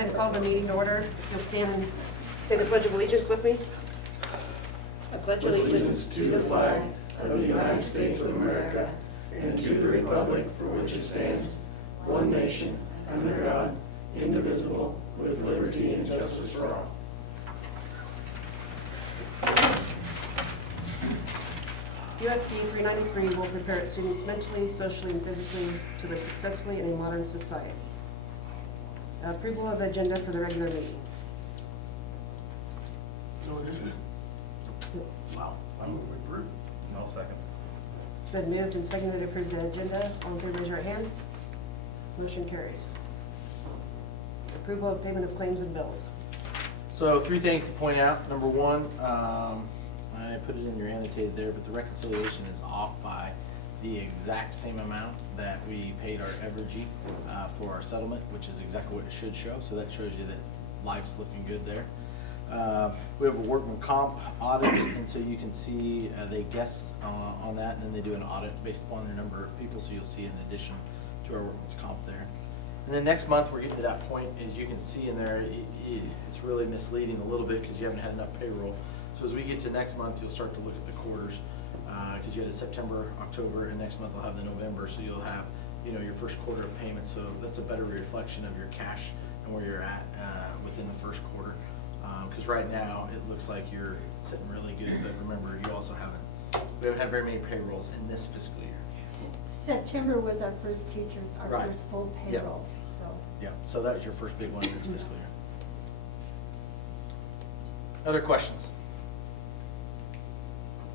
ahead and call the meeting to order. You'll stand and say the Pledge of Allegiance with me. I pledge Allegiance to the flag of the United States of America and to the republic for which it stands, one nation, under God, indivisible, with liberty and justice for all. USD 393 will prepare its students mentally, socially, and physically to live successfully in a modern society. Approval of agenda for the regular meeting. No additions. Wow, I move we approve. I'll second. It's been moved and seconded to approve the agenda. All in favor, raise your right hand. Motion carries. Approval of payment of claims and bills. So 3 things to point out. Number 1, I put it in your annotated there, but the reconciliation is off by the exact same amount that we paid our Evergy for our settlement, which is exactly what it should show. So that shows you that life's looking good there. We have a workman comp audit, and so you can see they guess on that, and then they do an audit based upon their number of people, so you'll see an addition to our workman's comp there. And then next month, we're getting to that point, as you can see in there, it's really misleading a little bit because you haven't had enough payroll. So as we get to next month, you'll start to look at the quarters, because you had a September, October, and next month we'll have the November, so you'll have, your first quarter of payments. So that's a better reflection of your cash and where you're at within the first quarter. Because right now, it looks like you're sitting really good, but remember, we haven't had very many payrolls in this fiscal year. September was our first our Right. first full Yep. payroll, so. Yeah, so that was your first big one in this fiscal year. Other questions?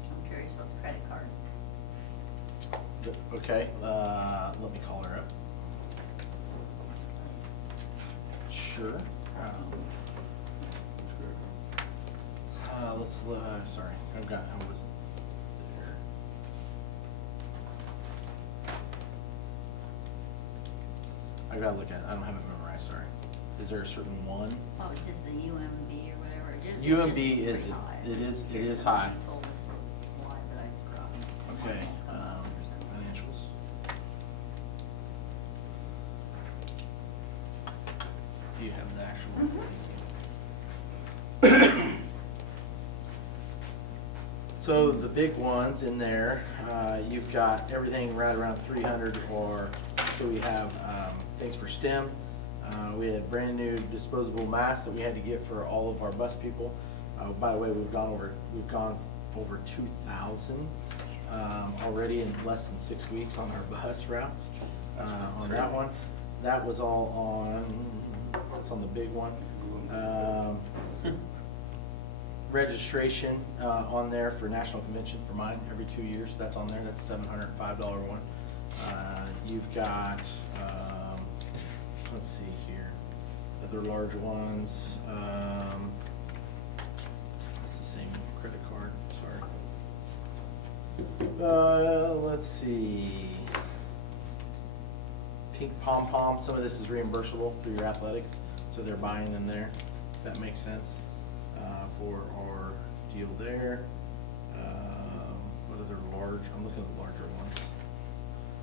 I'm curious about the credit card. Okay, let me call her up. Sure. Sorry, I wasn't there. I gotta look at it, I don't have it memorized, sorry. Is there a certain one? Oh, it's just the UMB or whatever. UMB is, it is high. You told us why, but I forgot. Okay, financials. Do you have the actual? Thank you. So the big ones in there, you've got everything right around 300, or, so we have things for STEM. We had brand new disposable masks that we had to get for all of our bus people. By the way, we've gone over 2,000 already in less than 6 weeks on our bus routes. On that one, that was all on. That's on the big one. Registration on there for National Convention for mine every 2 years. That's on there. That's a $705 one. You've got, let's see here, other large ones. That's the same credit card. Sorry. Let's see. Pink Pom Pom. Some of this is reimbursable through your athletics, so they're buying them there. If that makes sense. For our deal there. What other large? I'm looking at the larger ones.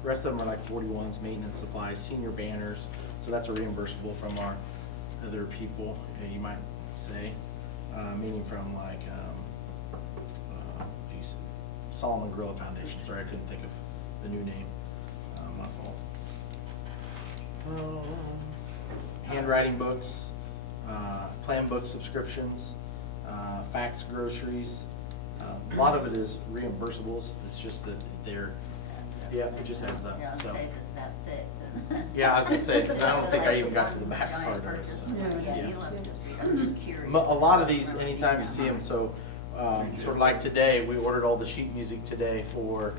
The rest of them are like 41s, maintenance supplies, senior banners. So that's a reimbursable from our other people, you might say, meaning from like, Solomon Gorilla Foundation. Sorry, I couldn't think of the new name. My fault. Handwriting books, plan book subscriptions. Fax groceries, a lot of it is reimbursables. It's just that they're, yeah, it just adds up. Yeah, I'd So, say it's that thick. yeah, I was gonna say, I don't think I even got to the back Giant part of it. purchase. So, Yeah, yeah. you'll have to just read. I'm just curious. A lot of these, anytime you see them, so sort of like today, we ordered all the sheet music today for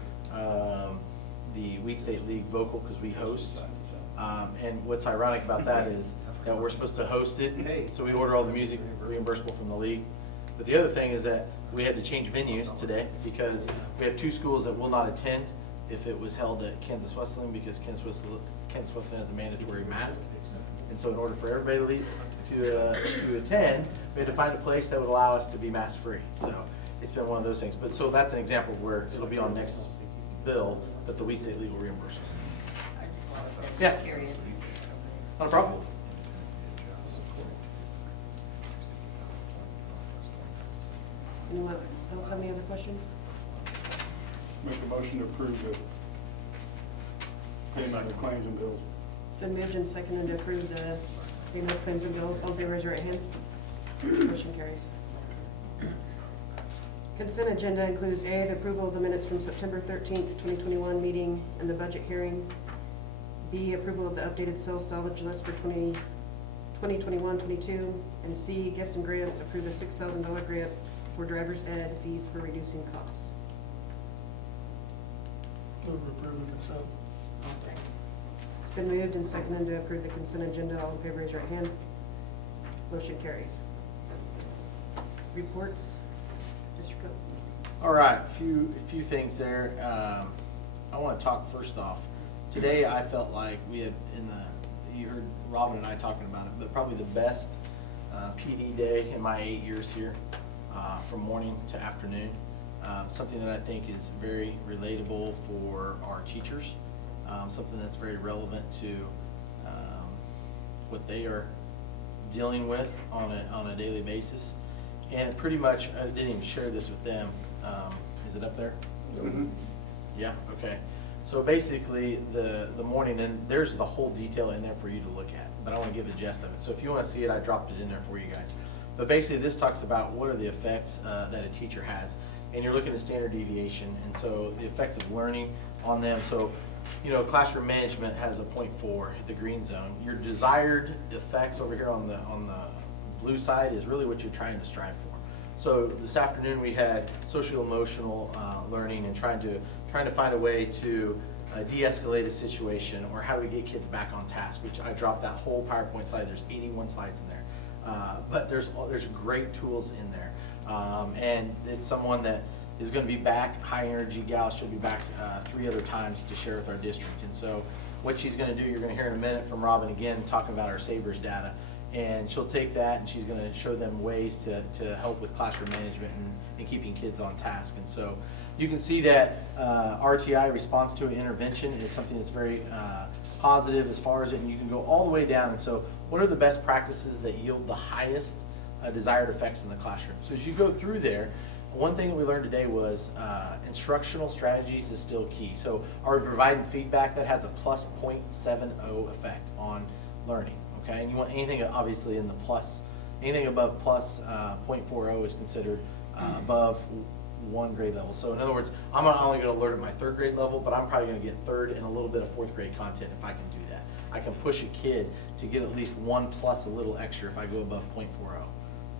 the Wheat State League vocal because we host. And what's ironic about that is that we're supposed to host it, so we order all the music reimbursable from the league. But the other thing is that we had to change venues today because we have 2 schools that will not attend if it was held at Kansas Wesleyan, because Kansas Wesleyan has a mandatory mask. And so in order for everybody to attend, we had to find a place that would allow us to be mask free. So it's been one of those things. But so that's an example of where it'll be on next bill, but the Wheat State League will reimburse us. I just Yeah. curious. Not a problem. else have any other questions? Make a motion to approve the payment of claims and bills. It's been moved and seconded to approve the payment of claims and bills. All in favor, raise your right hand. Motion carries. Consent agenda includes A, the approval of the minutes from September 13th, 2021 meeting and the budget hearing. B, approval of the updated sales salvage list for 2021-22. And C, gifts and grants, approve a $6,000 grant for driver's ed fees for reducing costs. Move to approve the consent. I'll second. It's been moved and seconded to approve the consent agenda. All in favor, raise your right hand. Motion carries. Reports, District Cook. All right, a few things there. I want to talk first off. Today, I felt like we had you heard Robin and I talking about it, but probably the best PD day in my 8 years here, from morning to afternoon. Something that I think is very relatable for our teachers, something that's very relevant to what they are dealing with on a daily basis. And it pretty much, I didn't even share this with them. Is it up there? Mm-hmm. Yeah, okay. So basically, the morning, and there's the whole detail in there for you to look at, but I want to give a gist of it. So if you want to see it, I dropped it in there for you guys. But basically, this talks about what are the effects that a teacher has. And you're looking at standard deviation, and so the effects of learning on them. So, classroom management has a 0.4, the green zone. Your desired effects over here on the blue side is really what you're trying to strive for. So this afternoon we had social emotional learning and trying to find a way to de-escalate a situation, or how do we get kids back on task, which I dropped that whole PowerPoint slide. There's 81 slides in there. But there's great tools in there. And it's someone that is going to be back, high energy gal. She'll be back 3 other times to share with our district. And so what she's going to do, you're going to hear in a minute from Robin again talking about our Sabres data. And she'll take that and she's going to show them ways to help with classroom management and keeping kids on task. And so you can see that RTI, response to an intervention, is something that's very positive as far as it, and you can go all the way down. And so what are the best practices that yield the highest desired effects in the classroom? So as you go through there, one thing that we learned today was instructional strategies is still key. So are we providing feedback that has a plus 0.70 effect on learning? Okay, and you want anything obviously in the plus, anything above plus 0.40 is considered above 1 grade level. So in other words, I'm not only going to learn at my 3rd grade level, but I'm probably going to get 3rd and a little bit of 4th grade content if I can do that. I can push a kid to get at least 1 plus a little extra if I go above 0.40.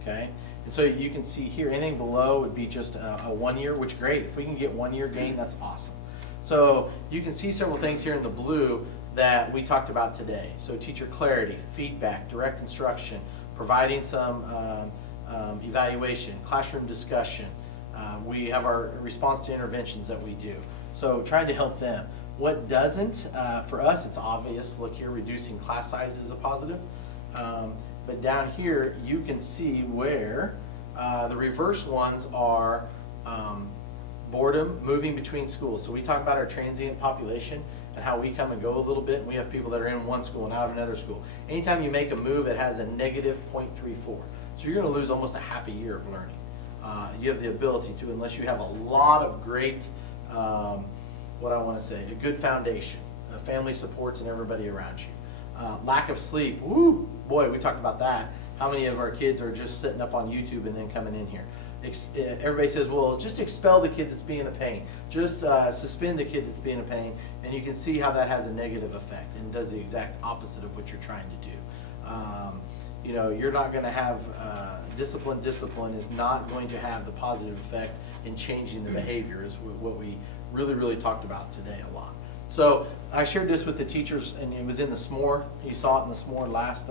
Okay, and so you can see here, anything below would be just a 1 year, which great. If we can get 1 year gain, that's awesome. So you can see several things here in the blue that we talked about today. So teacher clarity, feedback, direct instruction, providing some evaluation, classroom discussion. We have our response to interventions that we do. So trying to help them. What doesn't, for us, it's obvious. Look here, reducing class size is a positive. But down here, you can see where the reverse ones are boredom, moving between schools. So we talk about our transient population and how we come and go a little bit, and we have people that are in one school and out of another school. Anytime you make a move, it has a negative 0.34. So you're going to lose almost a half a year of learning. You have the ability to, unless you have a lot of great, what I want to say, a good foundation, family supports and everybody around you. Lack of sleep, woo, boy, we talked about that. How many of our kids are just sitting up on YouTube and then coming in here? Everybody says, well, just expel the kid that's being a pain. Just suspend the kid that's being a pain. And you can see how that has a negative effect and does the exact opposite of what you're trying to do. You're not going to have discipline. Discipline is not going to have the positive effect in changing the behavior, is what we really, really talked about today a lot. So I shared this with the teachers, and it was in the s'more. You saw it in the s'more last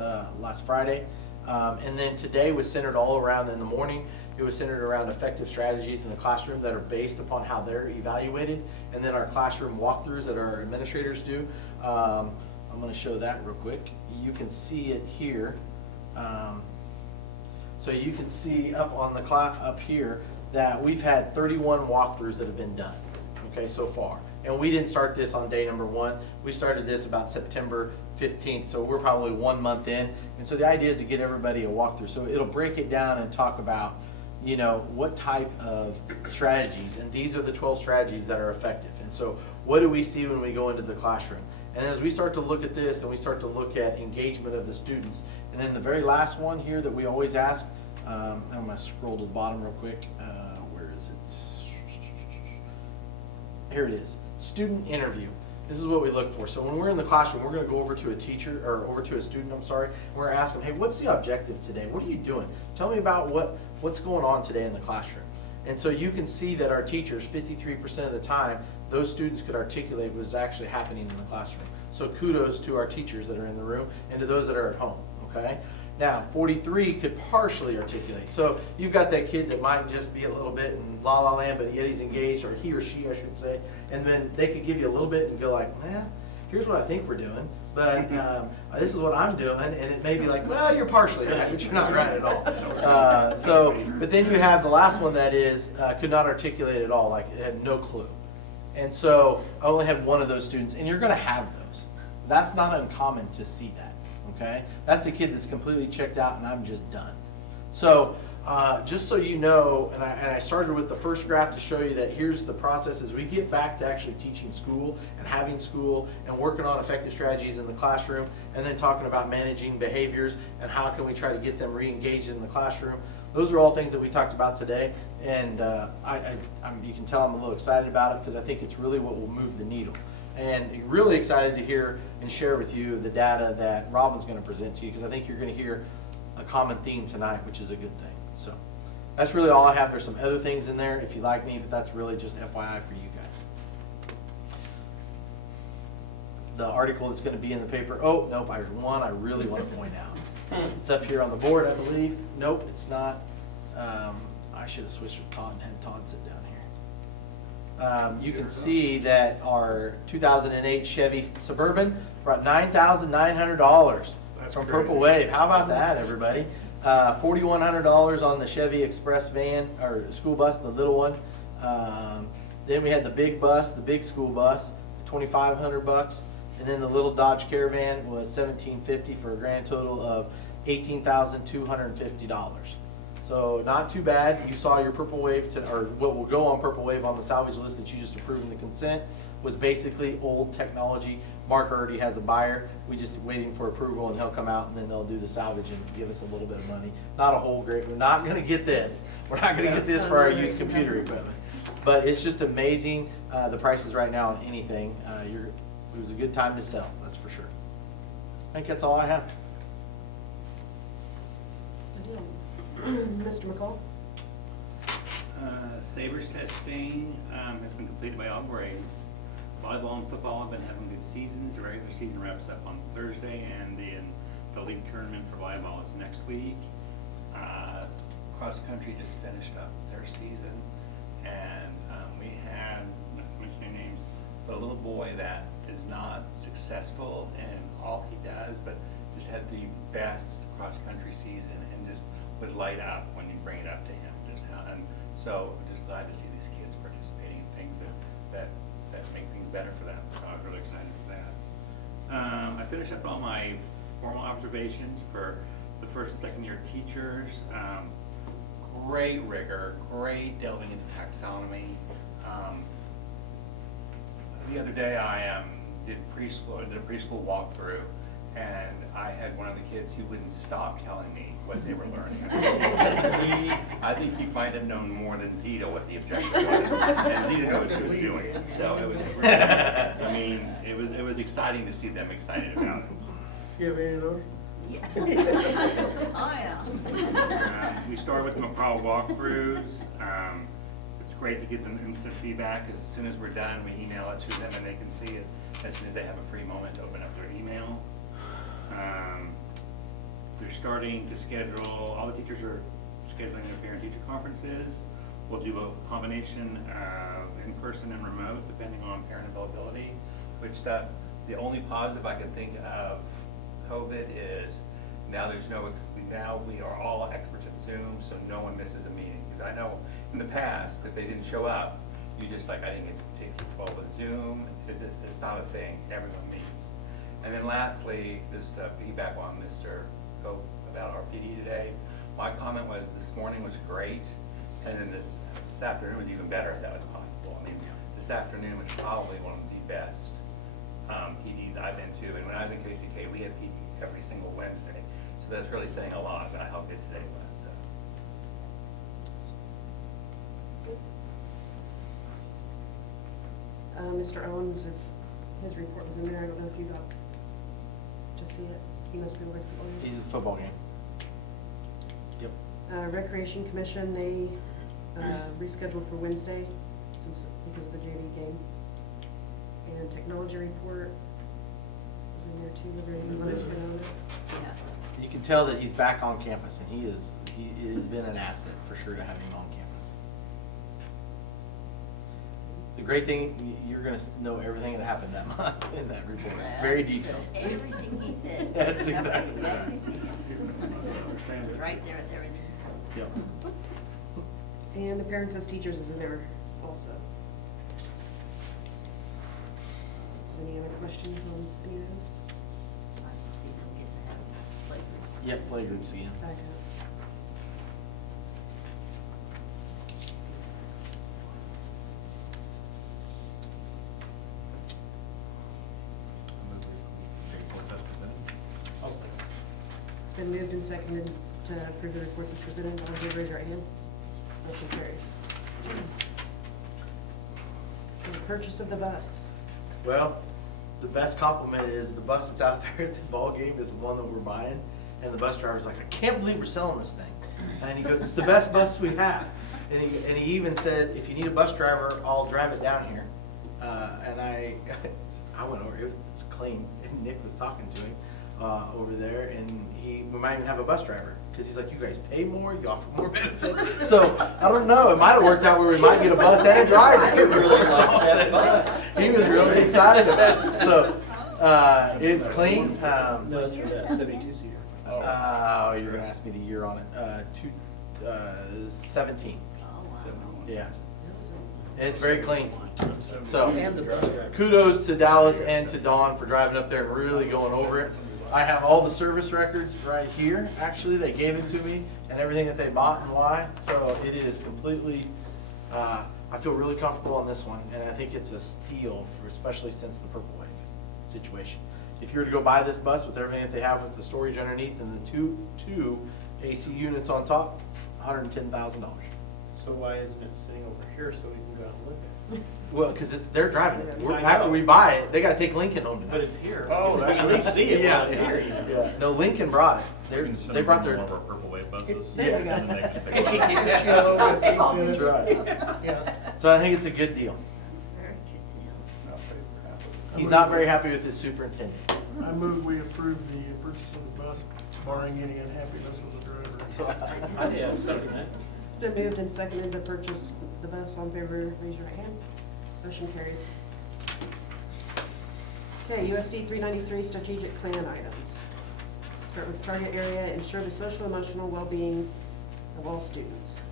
Friday. And then today was centered all around, in the morning, it was centered around effective strategies in the classroom that are based upon how they're evaluated. And then our classroom walkthroughs that our administrators do. I'm going to show that real quick. You can see it here. So you can see up on the up here that we've had 31 walkthroughs that have been done, okay, so far. And we didn't start this on day number 1. We started this about September 15th, so we're probably 1 month in. And so the idea is to get everybody a walkthrough. So it'll break it down and talk about, you know, what type of strategies, and these are the 12 strategies that are effective. And so what do we see when we go into the classroom? And as we start to look at this and we start to look at engagement of the students, and then the very last one here that we always ask, I'm gonna scroll to the bottom real quick. Where is it? Here it is, student interview. This is what we look for. So when we're in the classroom, we're gonna go over to a teacher, or over to a student, I'm sorry, and we're gonna ask them, hey, what's the objective today? What are you doing? Tell me about what's going on today in the classroom. And so you can see that our teachers, 53% of the time, those students could articulate what's actually happening in the classroom. So kudos to our teachers that are in the room and to those that are at home, okay? Now, 43 could partially articulate. So you've got that kid that might just be a little bit in la la land, but yet he's engaged, or he or she, I should say. And then they could give you a little bit and go like, here's what I think we're doing, but this is what I'm doing. And it may be like, well, you're partially right, but you're not right at all. But then you have the last one that is, could not articulate at all, like it had no clue. And so I only had one of those students, and you're gonna have those. That's not uncommon to see that. Okay, that's a kid that's completely checked out and I'm just done. So just so you know, and I started with the first graph to show you that here's the process as we get back to actually teaching school and having school and working on effective strategies in the classroom, and then talking about managing behaviors and how can we try to get them re-engaged in the classroom. Those are all things that we talked about today, and you can tell I'm a little excited about it because I think it's really what will move the needle. And really excited to hear and share with you the data that Robin's going to present to you, because I think you're going to hear a common theme tonight, which is a good thing. So that's really all I have. There's some other things in there if you like me, but that's really just FYI for you guys. The article that's going to be in the paper, oh, nope, there's one I really want to point out. It's up here on the board, I believe. Nope, it's not. I should have switched with Todd and had Todd sit down here. You can see that our 2008 Chevy Suburban brought $9,900 from Purple Wave. How about that, everybody? $4,100 on the Chevy Express van, or school bus, the little one. Then we had the big bus, the big school bus, $2,500, and then the little Dodge Caravan was $1,750 for a grand total of $18,250. So not too bad. You saw your Purple Wave, or what will go on Purple Wave on the salvage list that you just approved in the consent was basically old technology. Mark already has a buyer. We just waiting for approval, and he'll come out and then they'll do the salvage and give us a little bit of money. Not a whole great, we're not gonna get this. We're not gonna get this for our used computer equipment. But it's just amazing, the prices right now on anything. It was a good time to sell, that's for sure. I think that's all I have. Mr. McCall? Sabres testing has been completed by all grades. Volleyball and football have been having good seasons. The regular season wraps up on Thursday, and then the league tournament for volleyball is next week. Cross country just finished up their season, and we had, not to mention names, but a little boy that is not successful in all he does, but just had the best cross country season and just would light up when you bring it up to him. And so I'm just glad to see these kids participating in things that make things better for them. So I was really excited for that. I finished up all my formal observations for the first and second year teachers. Great rigor, great delving into taxonomy. The other day I did a preschool walkthrough, and I had one of the kids who wouldn't stop telling me what they were learning. I think he might have known more than Zita what the objective was, and Zita knew what she was doing. So it was great. I mean, it was exciting to see them excited about it. You have any of those? Yeah. Oh, yeah. We started with the McCall walkthroughs. It's great to get them instant feedback, because as soon as we're done, we email it to them and they can see it as soon as they have a free moment to open up their email. They're starting to schedule, all the teachers are scheduling their parent-teacher conferences. We'll do a combination of in-person and remote, depending on parent availability. The only positive I could think of COVID is now we are all experts at Zoom, so no one misses a meeting. Because I know in the past, if they didn't show up, you just like, I didn't get to take 12 with Zoom. It's not a thing. Everyone meets. And then lastly, just to piggyback on Mr. Cope about our PD today, my comment was this morning was great, And then this afternoon was even better if that was possible. I mean, this afternoon was probably one of the best PDs I've been to. And when I was in KCK, we had PD every single Wednesday. So that's really saying a lot about how good today was. So. Mr. Owens, his report was in there. I don't know if you got to see it. He must be away from it. He's at the football game. Yep. Recreation Commission, they rescheduled for Wednesday because of the JV game. And technology report was in there too. Was there anything others put on it? You can tell that he's back on campus, and it has been an asset for sure to have him on campus. The great thing, you're gonna know everything that happened that month in that report, very detailed. Everything he said. That's exactly right. Right there, everything he said. Yep. And the parents as teachers is in there also. Is any other questions on any of those? Nice to see them get to have playgroups. Yep, playgroups again. Back up. It's been moved and seconded to approve the reports as presented. All in favor, raise your right hand. Motion carries. And the purchase of the bus. Well, the best compliment is the bus that's out there at the ball game is the one that we're buying. And the bus driver's like, I can't believe we're selling this thing. And he goes, it's the best bus we have. And he even said, if you need a bus driver, I'll drive it down here. And I went over, it's clean. And Nick was talking to him over there, and we might even have a bus driver. Because he's like, you guys pay more, you offer more benefits. So, I don't know, it might have worked out where we might get a bus and a driver. He was really excited about it. So, it's clean. No, it's for that, 72's year. Oh, you're gonna ask me the year on it. 17. Oh, wow. Yeah. And it's very clean. So, And the bus driver. kudos to Dallas and to Dawn for driving up there and really going over it. I have all the service records right here, actually. They gave it to me and everything that they bought and why. So it is completely, I feel really comfortable on this one. And I think it's a steal, especially since the Purple Wave situation. If you were to go buy this bus with everything that they have with the storage underneath and the two AC units on top, $110,000. So why isn't it sitting over here so we can go out and look at it? Well, because they're driving it. I know. After we buy it, they gotta take Lincoln home But tonight. it's here. Oh, We can at least see it while it's here, you know? Yeah. No, Lincoln brought it. They brought their. One of our Purple Wave buses. There you go. And then they can pick It's it up. it's yellow with seats in That's it. right. Yeah. So I think it's a good deal. Very good deal. Not favorite. He's not very happy with his superintendent. I move we approve the purchase of the bus barring any unhappiness of the driver. Yeah, something that. It's been moved and seconded to purchase the bus. All in favor, raise your right hand. Motion carries. Okay, USD 393 strategic plan items. Start with target area, ensure the social emotional well-being of all students.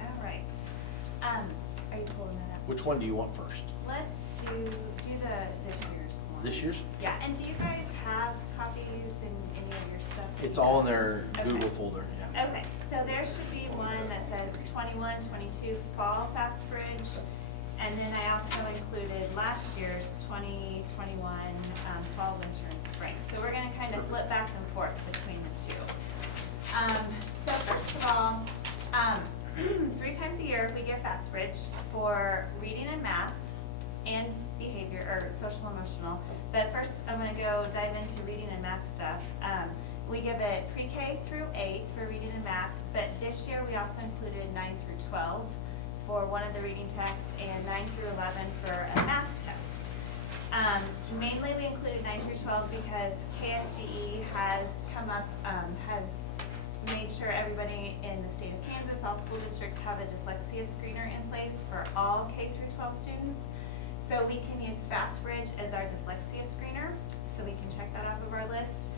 All right. Are you pulling that up? Which one do you want first? Let's do this year's one. This year's? Yeah, and do you guys have copies in any of your stuff? It's all in their Okay. Google folder, yeah. Okay, so there should be one that says 21-22 fall fast bridge. And then I also included last year's 2021 fall, winter, and spring. So we're gonna kind of flip back and forth between the two. So first of all, 3 times a year, we get Fast Bridge for reading and math and behavior, or social emotional. But first, I'm gonna go dive into reading and math stuff. We give it pre-K through 8 for reading and math, but this year we also included 9 through 12 for one of the reading tests and 9 through 11 for a math test. Mainly we included 9 through 12 because KSDE has come up, has made sure everybody in the state of Kansas, all school districts have a dyslexia screener in place for all K through 12 students. So we can use FastBridge as our dyslexia screener, so we can check that off of our list.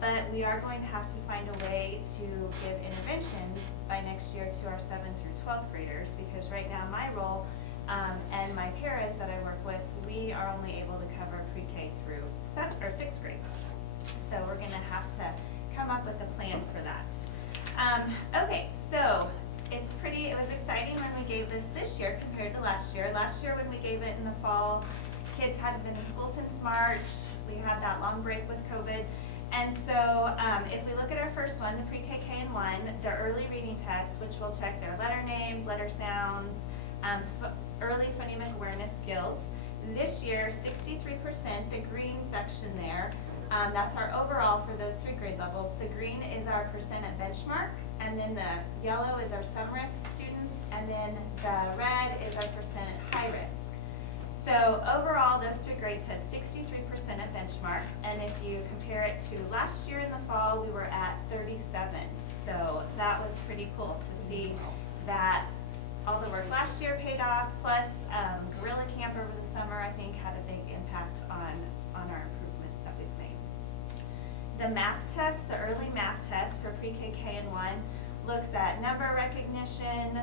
But we are going to have to find a way to give interventions by next year to our 7th through 12th graders, because right now my role and my paras that I work with, we are only able to cover pre-K through 6th grade. So we're gonna have to come up with a plan for that. Okay, so it was exciting when we gave this year compared to last year. Last year when we gave it in the fall, kids hadn't been in school since March. We had that long break with COVID. And so if we look at our first one, the pre-K, K, and 1, the early reading test, which will check their letter names, letter sounds, early phonemic awareness skills. This year, 63%, the green section there, that's our overall for those 3 grade levels. The green is our percent at benchmark, and then the yellow is our some risk students, and then the red is our percent at high risk. So overall, those 3 grades had 63% at benchmark, and if you compare it to last year in the fall, we were at 37. So that was pretty cool to see that all the work last year paid off, plus Gorilla Camp over the summer, I think, had a big impact on our improvements that we've made. The math test, the early math test for pre-K, K, and 1, looks at number recognition,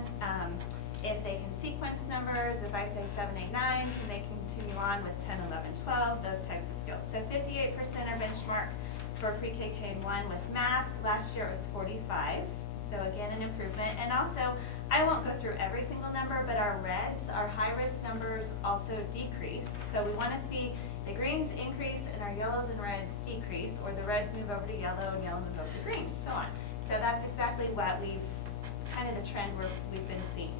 if they can sequence numbers, if I say 7, 8, 9, can they continue on with 10, 11, 12, those types of skills. So 58% are benchmark for pre-K, K, and 1 with math. Last year it was 45, so again, an improvement. And also, I won't go through every single number, but our reds, our high-risk numbers also decreased. So we want to see the greens increase and our yellows and reds decrease, or the reds move over to yellow and yellow move over to green, so on. So that's exactly what kind of the trend we've been seeing.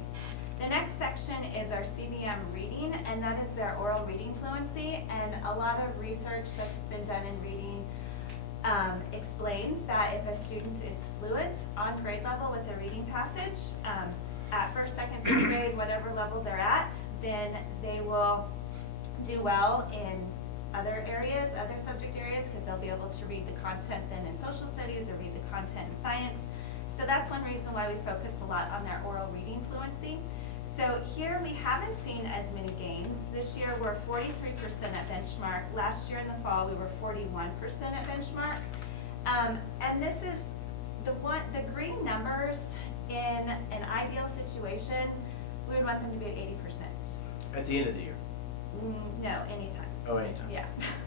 The next section is our CBM reading, and that is their oral reading fluency. And a lot of research that's been done in reading explains that if a student is fluent on grade level with a reading passage, at first, second, third grade, whatever level they're at, then they will do well in other areas, other subject areas, because they'll be able to read the content then in social studies or read the content in science. So that's one reason why we focus a lot on their oral reading fluency. So here we haven't seen as many gains. This year we're 43% at benchmark. Last year in the fall we were 41% at benchmark. And this is the green numbers in an ideal situation, we would want them to be at 80%. At the end of the year? No, anytime. Oh, anytime. Yeah.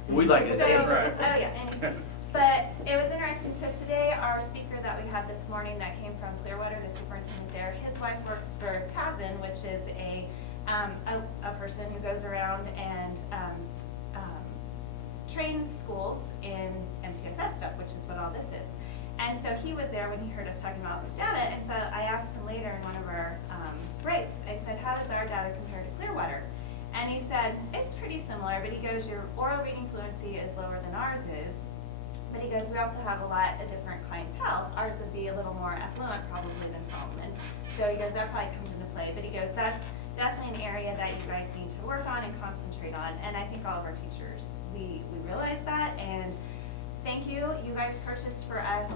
We like it. So, Right. oh yeah, anytime. But it was interesting. So today, our speaker that we had this morning that came from Clearwater, the superintendent there, his wife works for TASN, which is a person who goes around and trains schools in MTSS stuff, which is what all this is. And so he was there when he heard us talking about this data, and so I asked him later in one of our breaks, I said, how does our data compare to Clearwater? And he said, it's pretty similar, but he goes, your oral reading fluency is lower than ours is. But he goes, we also have a lot of different clientele. Ours would be a little more affluent probably than Solomon. So he goes, that probably comes into play. But he goes, that's definitely an area that you guys need to work on and concentrate on. And I think all of our teachers, we realize that. And thank you. You guys purchased for us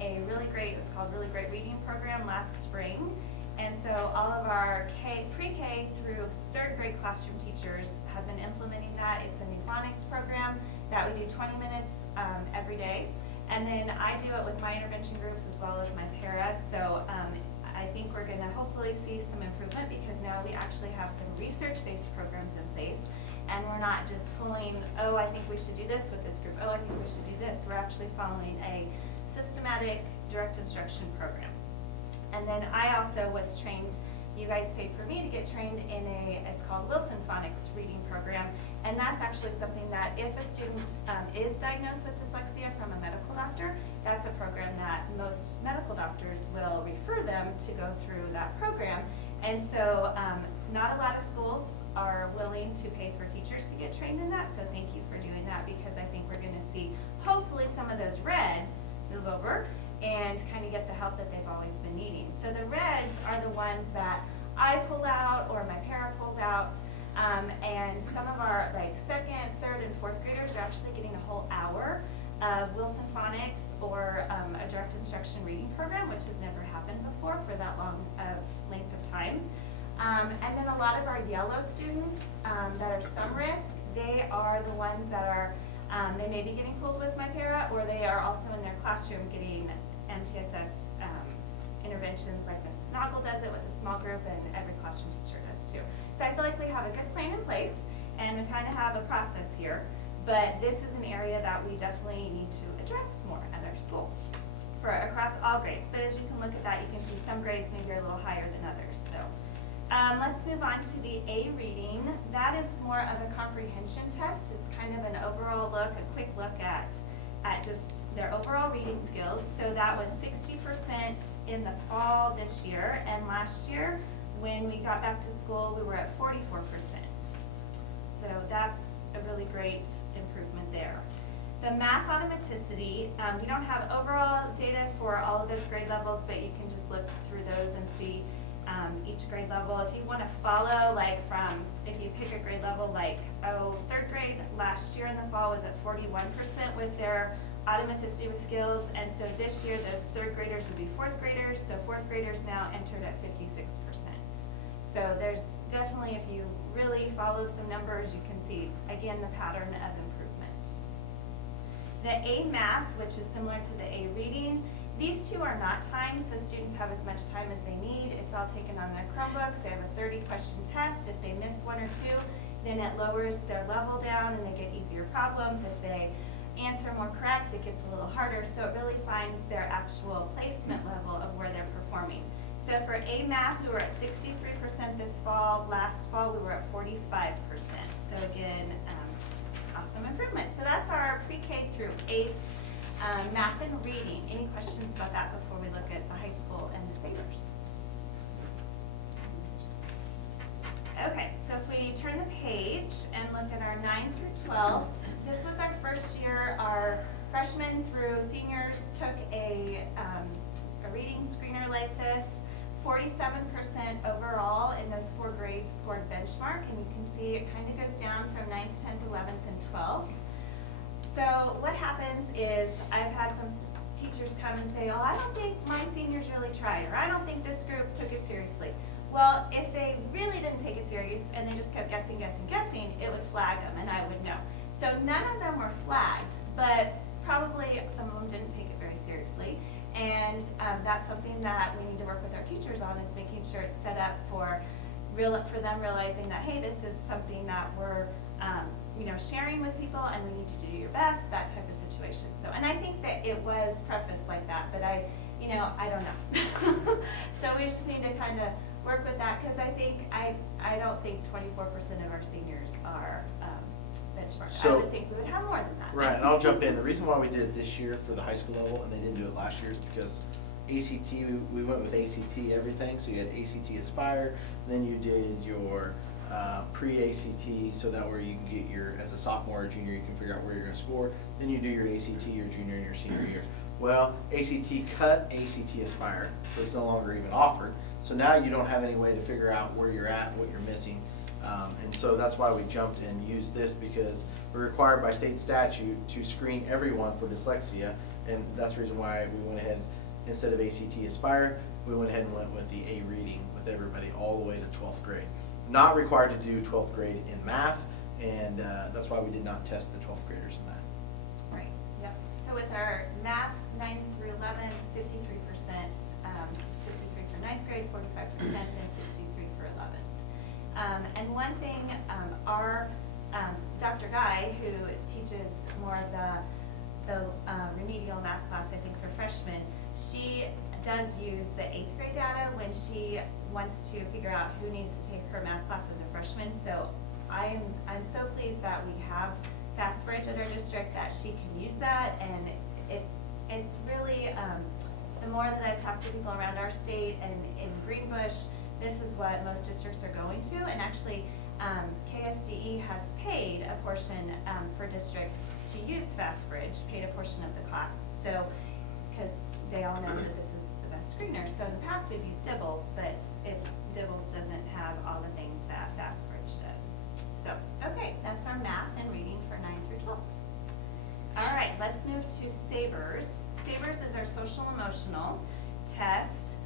a really great, it's called Really Great Reading Program last spring. And so all of our pre-K through third grade classroom teachers have been implementing that. It's a new Phonics program that we do 20 minutes every day. And then I do it with my intervention groups as well as my para. So I think we're gonna hopefully see some improvement because now we actually have some research-based programs in place. And we're not just pulling, oh, I think we should do this with this group. Oh, I think we should do this. We're actually following a systematic direct instruction program. And then I also was trained, you guys paid for me to get trained in it's called Wilson Phonics reading program. And that's actually something that if a student is diagnosed with dyslexia from a medical doctor, that's a program that most medical doctors will refer them to go through that program. And so not a lot of schools are willing to pay for teachers to get trained in that. So thank you for doing that because I think we're gonna see hopefully some of those reds move over and kind of get the help that they've always been needing. So the reds are the ones that I pull out or my para pulls out, and some of our like second, third, and fourth graders are actually getting a whole hour of Wilson Phonics or a direct instruction reading program, which has never happened before for that long of length of time. And then a lot of our yellow students that are some risk, they are the ones that are, they may be getting pulled with my para, or they are also in their classroom getting MTSS interventions like Mrs. Noggle does it with a small group and every classroom teacher does too. So I feel like we have a good plan in place and we kind of have a process here, but this is an area that we definitely need to address more at our school. grades, but as you can look at that, you can see some grades maybe are a little higher than others, so. Let's move on to the A reading. That is more of a comprehension test. It's kind of an overall look, a quick look at just their overall reading skills. So that was 60% in the fall this year, and last year, when we got back to school, we were at 44%. So that's a really great improvement there. The math automaticity, we don't have overall data for all of those grade levels, but you can just look through those and see each grade level. If you want to follow, like if you pick a grade level like, third grade last year in the fall was at 41% with their automaticity with skills, and so this year those third graders would be fourth graders, so fourth graders now entered at 56%. So there's definitely, if you really follow some numbers, you can see, again, the pattern of improvement. The A math, which is similar to the A reading, these two are not timed, so students have as much time as they need. It's all taken on their Chromebooks. They have a 30-question test. If they miss one or two, then it lowers their level down and they get easier problems. If they answer more correct, it gets a little harder. So it really finds their actual placement level of where they're performing. So for A math, we were at 63% this fall. Last fall, we were at 45%. So again, awesome improvement. So that's our pre-K through 8th math and reading. Any questions about that before we look at the high school and the Sabres? Okay, so if we turn the page and look at our 9 through 12, this was our first year. Our freshmen through seniors took a reading screener like this. 47% overall in those 4 grades scored benchmark, and you can see it kind of goes down from 9th, 10th, 11th, and 12th. So what happens is I've had some teachers come and say, oh, I don't think my seniors really tried, or I don't think this group took it seriously. Well, if they really didn't take it serious and they just kept guessing, it would flag them and I would know. So none of them were flagged, but probably some of them didn't take it very seriously. And that's something that we need to work with our teachers on, is making sure it's set up for them realizing that, hey, this is something that we're sharing with people, and we need you to do your best, that type of situation. So, and I think that it was prefaced like that, but I don't know. So we just need to kind of work with that, because I don't think 24% of our seniors are benchmark. So, I would think we would have more than that. Right, and I'll jump in. The reason why we did it this year for the high school level and they didn't do it last year is because ACT, we went with ACT everything. So you had ACT Aspire, then you did your pre-ACT, so that where you can get your, as a sophomore or junior, you can figure out where you're going to score. Then you do your ACT your junior and your senior year. Well, ACT cut ACT Aspire, so it's no longer even offered. So now you don't have any way to figure out where you're at, what you're missing. And so that's why we jumped and used this, because we're required by state statute to screen everyone for dyslexia. And that's the reason why we went ahead, instead of ACT Aspire, we went ahead and went with the A reading with everybody all the way to 12th grade. Not required to do 12th grade in math, and that's why we did not test the 12th graders in math. Right, yep. So with our math 9 through 11, 53%, 53 for 9th grade, 45%, and 63 for 11. And one thing, our Dr. Guy, who teaches more of the remedial math class, I think, for freshmen, she does use the 8th grade data when she wants to figure out who needs to take her math class as a freshman. So I'm so pleased that we have FastBridge at our district, that she can use that, and it's really the more that I've talked to people around our state and in Greenbush, this is what most districts are going to, and actually KSDE has paid a portion for districts to use FastBridge, paid a portion of the cost. So, because they all know that this is the best screener. So in the past we've used Dibbles, but Dibbles doesn't have all the things that FastBridge does. So, okay, that's our math and reading for 9 through 12. All right, let's move to Sabres. Sabres is our social emotional test.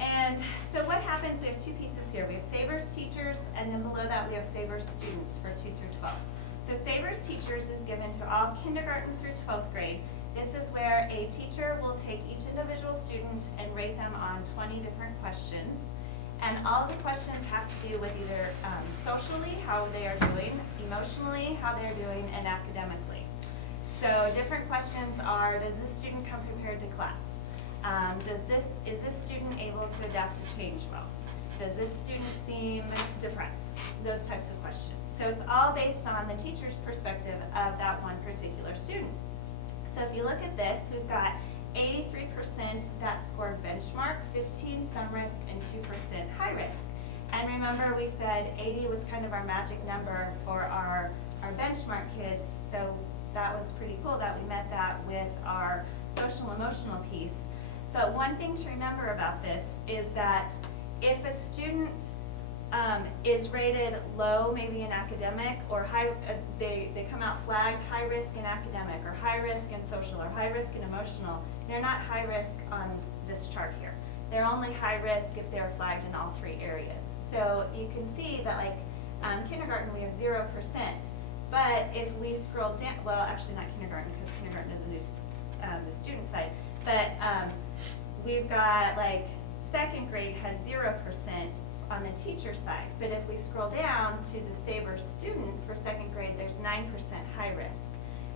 And so what happens, we have 2 pieces here. We have Sabres teachers, and then below that we have Sabres students for 2 through 12. So Sabres teachers is given to all kindergarten through 12th grade. This is where a teacher will take each individual student and rate them on 20 different questions. And all the questions have to do with either socially, how they are doing, emotionally, how they're doing, and academically. So different questions are, does this student come prepared to class? Is this student able to adapt to change well? Does this student seem depressed? Those types of questions. So it's all based on the teacher's perspective of that one particular student. So if you look at this, we've got 83% that scored benchmark, 15 some risk, and 2% high risk. And remember, we said 80 was kind of our magic number for our benchmark kids, so that was pretty cool that we met that with our social emotional piece. But one thing to remember about this is that if a student is rated low, maybe in academic, or high, they come out flagged high risk in academic, or high risk in social, or high risk in emotional, they're not high risk on this chart here. They're only high risk if they're flagged in all three areas. So you can see that, like, kindergarten, we have 0%. But if we scroll down, well, actually not kindergarten, because kindergarten is the student side, but we've got, like, second grade had 0% on the teacher side. But if we scroll down to the Sabre student for second grade, there's 9% high risk.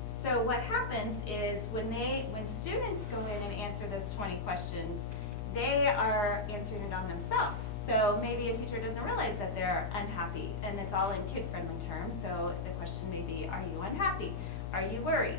So what happens is when students go in and answer those 20 questions, they are answering it on themselves. So maybe a teacher doesn't realize that they're unhappy, and it's all in kid-friendly terms. So the question may be, are you unhappy? Are you worried?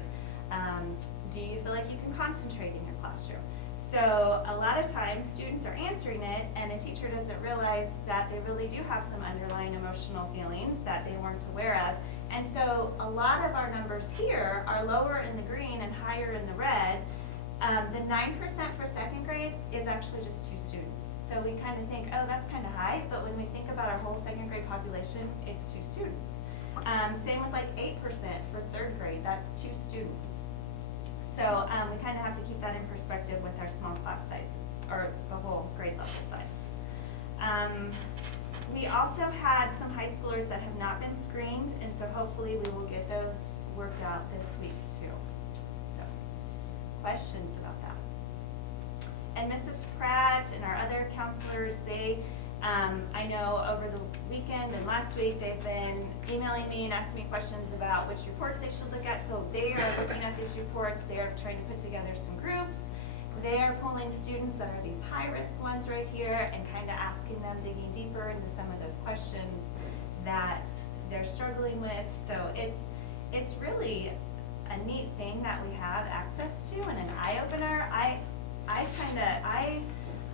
Do you feel like you can concentrate in your classroom? So a lot of times students are answering it, and a teacher doesn't realize that they really do have some underlying emotional feelings that they weren't aware of. And so a lot of our numbers here are lower in the green and higher in the red. The 9% for second grade is actually just 2 students. So we kind of think, oh, that's kind of high, but when we think about our whole second grade population, it's 2 students. Same with like 8% for third grade, that's 2 students. So we kind of have to keep that in perspective with our small class sizes, or the whole grade level size. We also had some high schoolers that have not been screened, and so hopefully we will get those worked out this week too. So, questions about that? And Mrs. Pratt and our other counselors, they, I know over the weekend and last week, they've been emailing me and asking me questions about which reports they should look at. So they are looking at these reports. They are trying to put together some groups. They are pulling students that are these high-risk ones right here and kind of asking them, digging deeper into some of those questions that they're struggling with. So it's really a neat thing that we have access to and an eye-opener.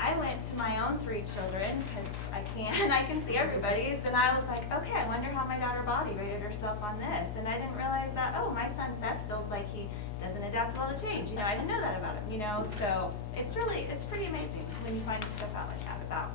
I went to my own 3 children because I can see everybody's, and I was like, okay, I wonder how my daughter Bobby rated herself on this. And I didn't realize that, oh, my son Seth feels like he doesn't adapt well to change. You know, I didn't know that about him, you know. So it's pretty amazing when you find stuff out like that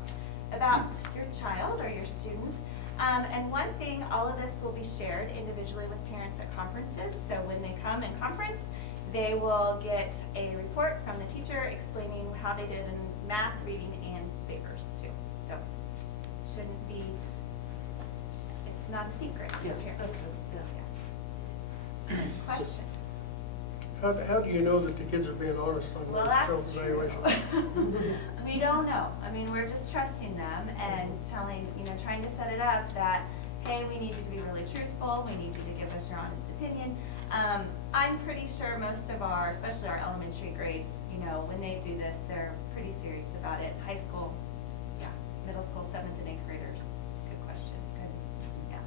about your child or your student. And one thing, all of this will be shared individually with parents at conferences. So when they come in conference, they will get a report from the teacher explaining how they did in math, reading, and Sabres too. So shouldn't be, it's not a secret for Yeah, parents. that's good, yeah. Questions? How do you know that the kids are being honest on Well, their that's true. self-evaluation? We don't know. I mean, we're just trusting them and trying to set it up that, hey, we need you to be really truthful. We need you to give us your honest opinion. I'm pretty sure most of our, especially our elementary grades, when they do this, they're pretty serious about it. High school, yeah. Middle school, 7th and 8th graders. Good question. Good, yeah.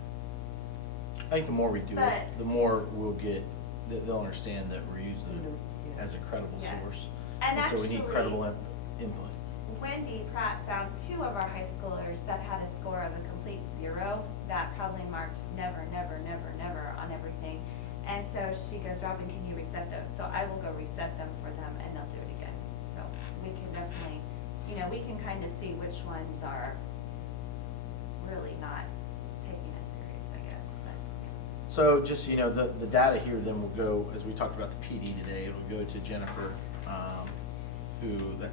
I think the more we do it, But- the more we'll get, they'll understand that we're using it Yeah. as a credible Yes. source. And so we need actually- credible input. Wendy Pratt found 2 of our high schoolers that had a score of a complete 0 that probably marked never, never, never, never on everything. And so she goes, Robin, can you reset those? So I will go reset them for them and they'll do it again. So we can definitely, we can kind of see which ones are really not taking it serious, I guess. But, So just, the data here then will go, as we talked about the PD today, it'll go to Jennifer,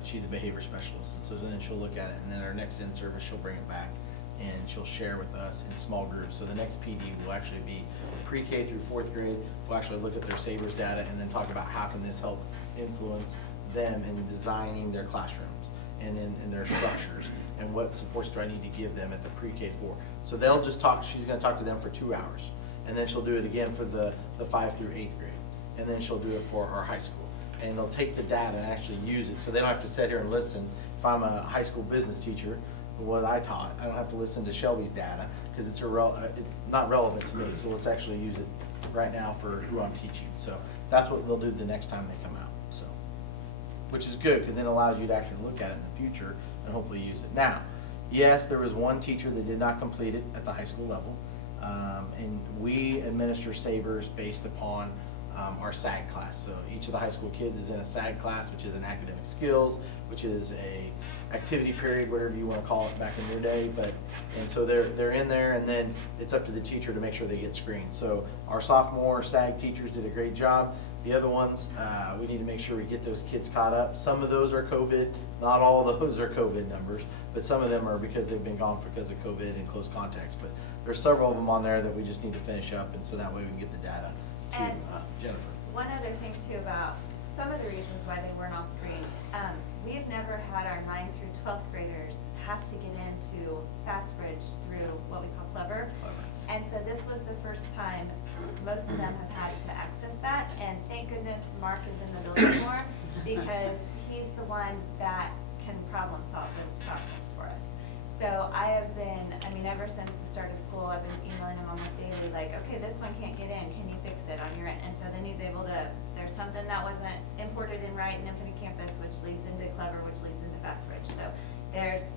she's a behavior specialist. And so then she'll look at it, and then our next in-service, she'll bring it back and she'll share with us in small groups. So the next PD will actually be pre-K through 4th grade. We'll actually look at their Sabres data and then talk about how can this help influence them in designing their classrooms and in their structures, and what supports do I need to give them at the pre-K-4. So they'll just talk, she's gonna talk to them for 2 hours, and then she'll do it again for the 5th through 8th grade, and then she'll do it for our high school. and they'll take the data and actually use it, so they don't have to sit here and listen. If I'm a high school business teacher, what I taught, I don't have to listen to Shelby's data, because it's not relevant to me, so let's actually use it right now for who I'm teaching. So that's what they'll do the next time they come out, so. Which is good, because then it allows you to actually look at it in the future and hopefully use it. Now, yes, there was one teacher that did not complete it at the high school level, and we administer savers based upon our SAG class. So each of the high school kids is in a SAG class, which is an academic skills, which is a activity period, whatever you want to call it back in your day. And so they're in there, and then it's up to the teacher to make sure they get screened. So our sophomore SAG teachers did a great job. The other ones, we need to make sure we get those kids caught up. Some of those are COVID, not all of those are COVID numbers, but some of them are because they've been gone because of COVID and close contacts. But there's several of them on there that we just need to finish up, and so that way we can get the data to And Jennifer. one other thing too about some of the reasons why they weren't all screened. We've never had our 9th through 12th graders have to get into FastBridge through what we call Clever. And so this was the first time most of them have had to access that. And thank goodness Mark is in the building more, because he's the one that can problem solve those problems for us. So I have been, ever since the start of school, I've been emailing him almost daily, like, okay, this one can't get in, can you fix it on your end? And so then he's able to, there's something that wasn't imported in right in Infinite Campus, which leads into Clever, which leads into FastBridge. So there's,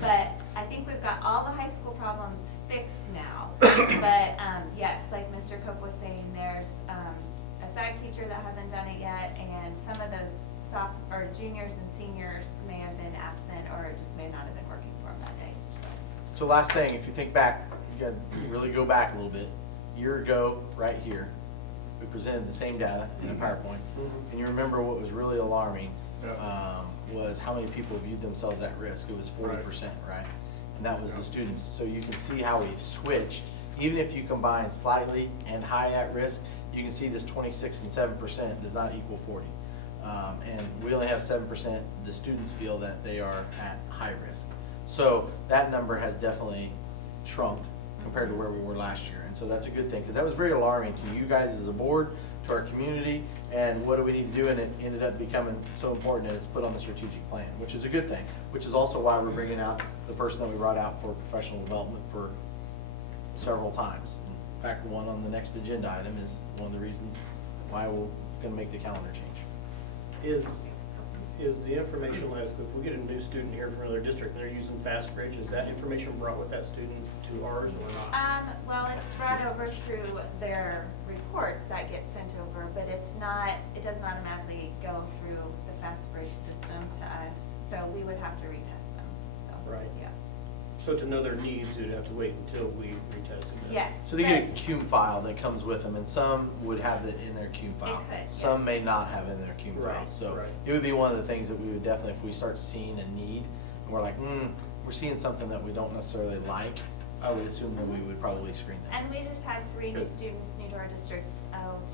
but I think we've got all the high school problems fixed now. But yes, like Mr. Cope was saying, there's a SAG teacher that hasn't done it yet, and some of those juniors and seniors may have been absent or just may not have been working for them that day. So last thing, if you think back, you gotta really go back a little bit. A year ago, right here, we presented the same data in a PowerPoint. And you remember what was really alarming was how many people viewed themselves at risk. It was 40%, right? And that was the students. So you can see how we've switched. Even if you combine slightly and high at risk, you can see this 26 and 7% does not equal 40. And we only have 7%, the students feel that they are at high risk. So that number has definitely shrunk compared to where we were last year. And so that's a good thing, because that was very alarming to you guys as a board, to our community, and what do we need to do? And it ended up becoming so important that it's put on the strategic plan, which is a good thing, which is also why we're bringing out the person that we brought out for professional development for several times. In fact, one on the next agenda item is one of the reasons why we're going to make the calendar change. Is the information lab, if we get a new student here from another district and they're using FastBridge, is that information brought with that student to ours or not? Well, it's brought over through their reports that get sent over, but it doesn't automatically go through the FastBridge system to us, so we would have to retest them, so. Right. Yeah. So to know their needs, you'd have to wait until we retest them? Yes. So they get a CUME file that comes with them, and some would have it in their CUME file. could, Some yes. may not have it in their CUME file. Right, So right. it would be one of the things that we would definitely, if we start seeing a need, and we're like, we're seeing something that we don't necessarily like, I would assume that we would probably screen them. And we just had 3 new students new to our district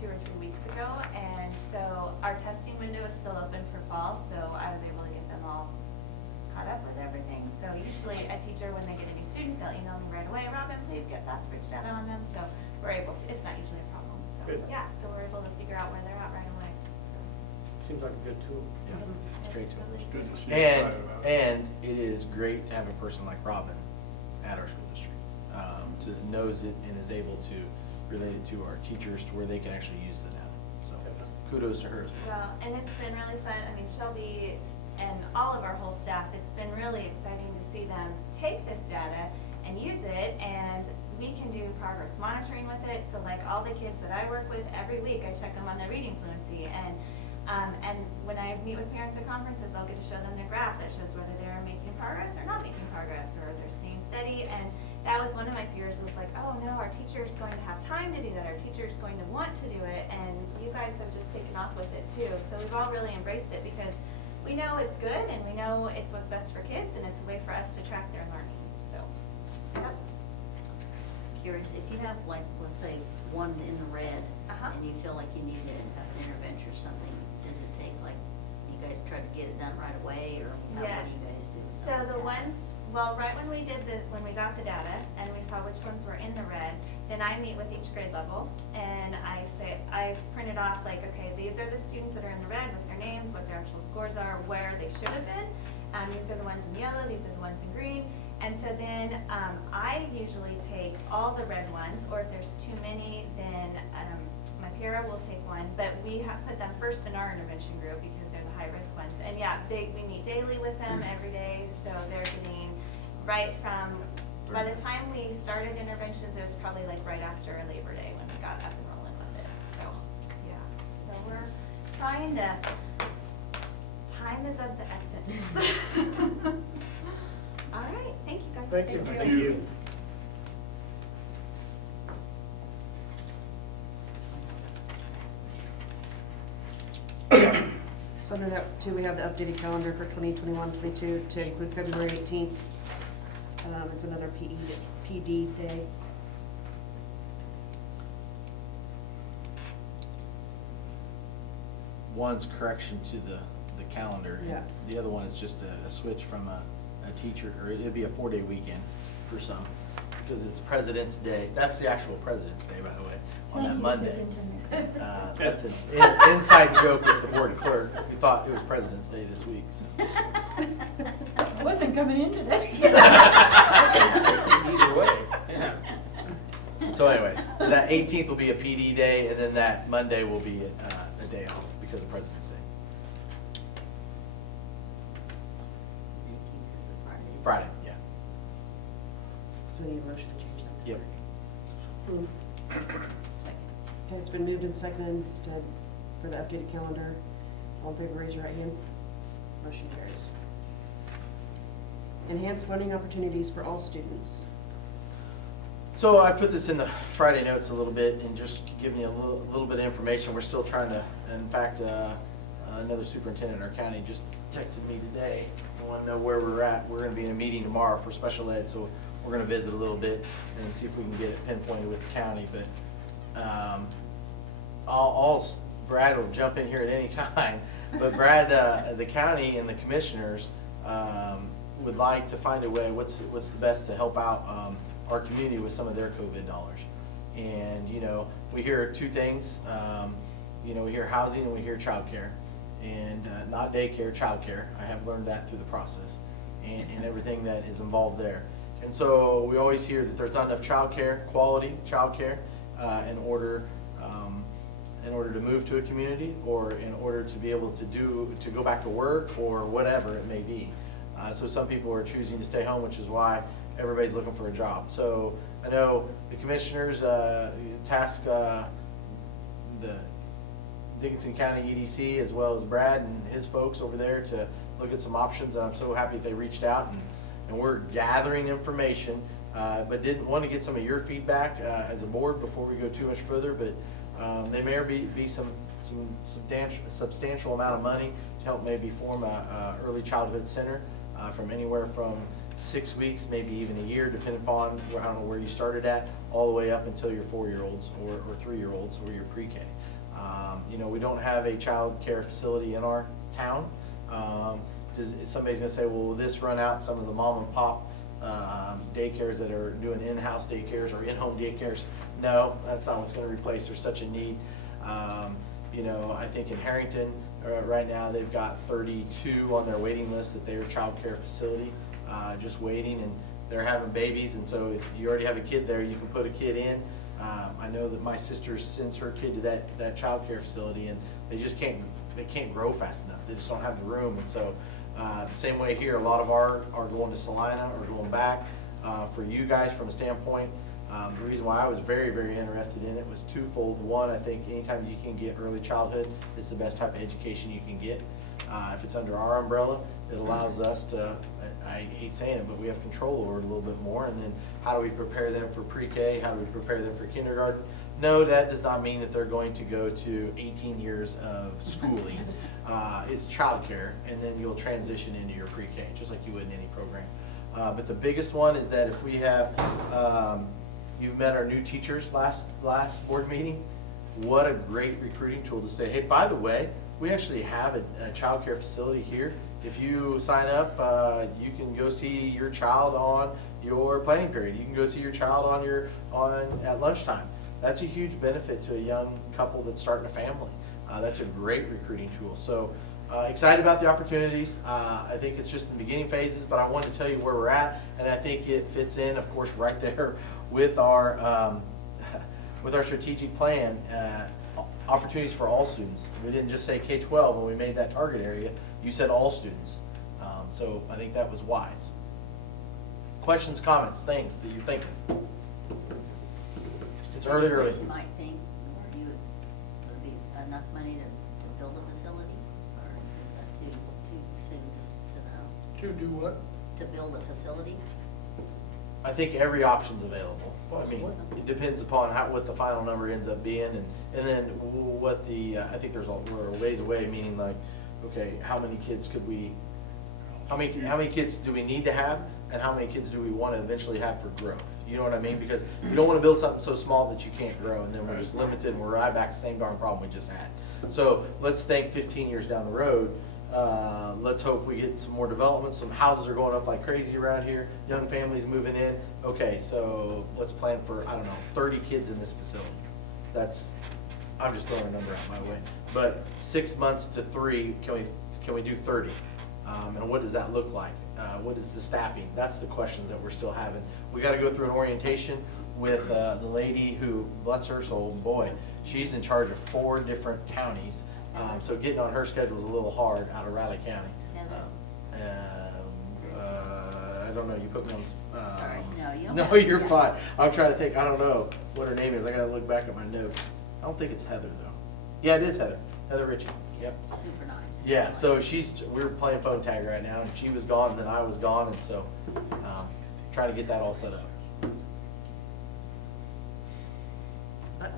2 or 3 weeks ago, and so our testing window is still open for fall, so I was able to get them all caught up with everything. So usually a teacher, when they get a new student, they'll email me right away, Robin, please get FastBridge data on them, so we're able to, it's not usually a problem, so, Good. yeah, so we're able to figure out where they're at right away, so. Seems like a good tool. Yeah, It's great tool. really Good to see you And, excited about it. and it is great to have a person like Robin at our school district, to knows it and is able to relate it to our teachers to where they can actually use the data. So kudos to her as well. Well, and it's been really fun. Shelby and all of our whole staff, it's been really exciting to see them take this data and use it, and we can do progress monitoring with it. So like all the kids that I work with, every week I check them on their reading fluency, and when I meet with parents at conferences, I'll get to show them their graph that shows whether they're making progress or not making progress, or they're staying steady. And that was one of my fears, was like, oh no, our teacher is going to have time to do that, our teacher is going to want to do it, and you guys have just taken off with it too. So we've all really embraced it, because we know it's good, and we know it's what's best for kids, and it's a way for us to track their learning, so. Yep. Curious, if you have, like, let's say, one in the red, Uh-huh. and you feel like you need an intervention or something, does it take, like, you guys try to get it done right away, or what do Yes. you guys do? So the ones, Well, right when we did when we got the data and we saw which ones were in the red, then I meet with each grade level and I printed off like, okay, these are the students that are in the red with their names, what their actual scores are, where they should have been. These are the ones in yellow, these are the ones in green. And so then I usually take all the red ones, or if there's too many, then my para will take one. But we put them first in our intervention group because they're the high-risk ones. And yeah, we meet daily with them every day, so they're getting right from, by the time we started interventions, it was probably like right after Labor Day when we got up and rolling with it. So, yeah, so we're trying to, time is of the essence. All right, thank you guys. Thank you. Thank you. So under that too, we have the updated calendar for 2021-22 to include February 18th. It's another PD day. One's correction to the calendar. and Yeah. The other one is just a switch from a teacher, or it'd be a 4-day weekend for some, because it's President's Day. That's the actual President's Day, by the way, on that Monday. That's an inside joke with the board clerk. We thought it was President's Day this week, so. I wasn't coming in today. Either way, yeah. So anyways, that 18th will be a PD day, and then that Monday will be a day off because of President's Day. 18th is the Friday. Friday, yeah. So we need a motion to change that. Yep. Okay, it's been moved and seconded for the updated calendar. All in favor, raise your right hand. Motion carries. Enhanced learning opportunities for all students. So I put this in the Friday notes a little bit and just giving you a little bit of information. We're still trying to, in fact, another superintendent in our county just texted me today. I want to know where we're at. We're going to be in a meeting tomorrow for special ed, so we're going to visit a little bit and see if we can get it pinpointed with the county. But Brad will jump in here at any time. But Brad, the county and the commissioners would like to find a way. What's the best to help out our community with some of their COVID dollars? And we hear two things. We hear housing and we hear childcare, and not daycare, childcare. I have learned that through the process, and everything that is involved there. And so we always hear that there's not enough childcare, quality childcare, in order to move to a community, or in order to be able to go back to work, or whatever it may be. So some people are choosing to stay home, which is why everybody's looking for a job. So I know the commissioners task the Dickinson County EDC, as well as Brad and his folks over there, to look at some options, and I'm so happy that they reached out, and we're gathering information, but didn't want to get some of your feedback as a board before we go too much further. But there may be some substantial amount of money to help maybe form a early childhood center from anywhere from 6 weeks, maybe even a year, depending upon, I don't know where you started at, all the way up until your 4-year-olds or 3-year-olds or your pre-K. We don't have a child care facility in our town. Somebody's going to say, well, will this run out some of the mom and pop daycares that are doing in-house daycares or in-home daycares? No, that's not what's going to replace. There's such a need. I think in Harrington right now they've got 32 on their waiting list at their child care facility, just waiting, and they're having babies. And so if you already have a kid there, you can put a kid in. I know that my sister sends her kid to that child care facility, and they just can't grow fast enough. They just don't have the room. And so same way here, a lot of our are going to Salina or going back. For you guys, from a standpoint, the reason why I was very, very interested in it was twofold. One, I think anytime you can get early childhood, it's the best type of education you can get. If it's under our umbrella, it allows us to, I hate saying it, but we have control over it a little bit more. And then how do we prepare them for pre-K? How do we prepare them for kindergarten? No, that does not mean that they're going to go to 18 years of schooling. It's childcare, and then you'll transition into your pre-K, just like you would in any program. But the biggest one is that if we have, you've met our new teachers last board meeting, what a great recruiting tool to say, hey, by the way, We actually have a childcare facility here. If you sign up, you can go see your child on your planning period. You can go see your child at lunchtime. That's a huge benefit to a young couple that's starting a family. That's a great recruiting tool. So excited about the opportunities. I think it's just in the beginning phases, but I wanted to tell you where we're at, and I think it fits in, of course, right there with our strategic plan. Opportunities for all students. We didn't just say K-12 when we made that target area. You said all students. So I think that was wise. Questions, comments, things that you're thinking? It's early. You might think, would be enough money to build a facility, or is that too soon to know? To do what? To build a facility? I think every option's available. I mean, Possibly. it depends upon what the final number ends up being, and then what I think we're a ways away, meaning like, okay, how many kids do we need to have, and how many kids do we want to eventually have for growth? You know what I mean? Because you don't want to build something so small that you can't grow, and then we're just limited, and we're right back to the same darn problem we just had. So let's think 15 years down the road. Let's hope we get some more development. Some houses are going up like crazy around here. Young families moving in. Okay, so let's plan for, I don't know, 30 kids in this facility. I'm just throwing a number out my way. But 6 months to 3, can we do 30? And what does that look like? What is the staffing? That's the questions that we're still having. We got to go through an orientation with the lady who, bless her soul, boy, she's in charge of 4 different counties. So getting on her schedule is a little hard out of Riley County. I don't know, you put me on. Sorry, no, you don't No, have to, you're yeah. fine. I'm trying to think, I don't know what her name is. I gotta look back at my notes. I don't think it's Heather though. Yeah, it is Heather. Heather Ritchie. Yep. Super nice. Yeah, so we're playing phone tag right now, and she was gone, and then I was gone, and so, trying to get that all set up.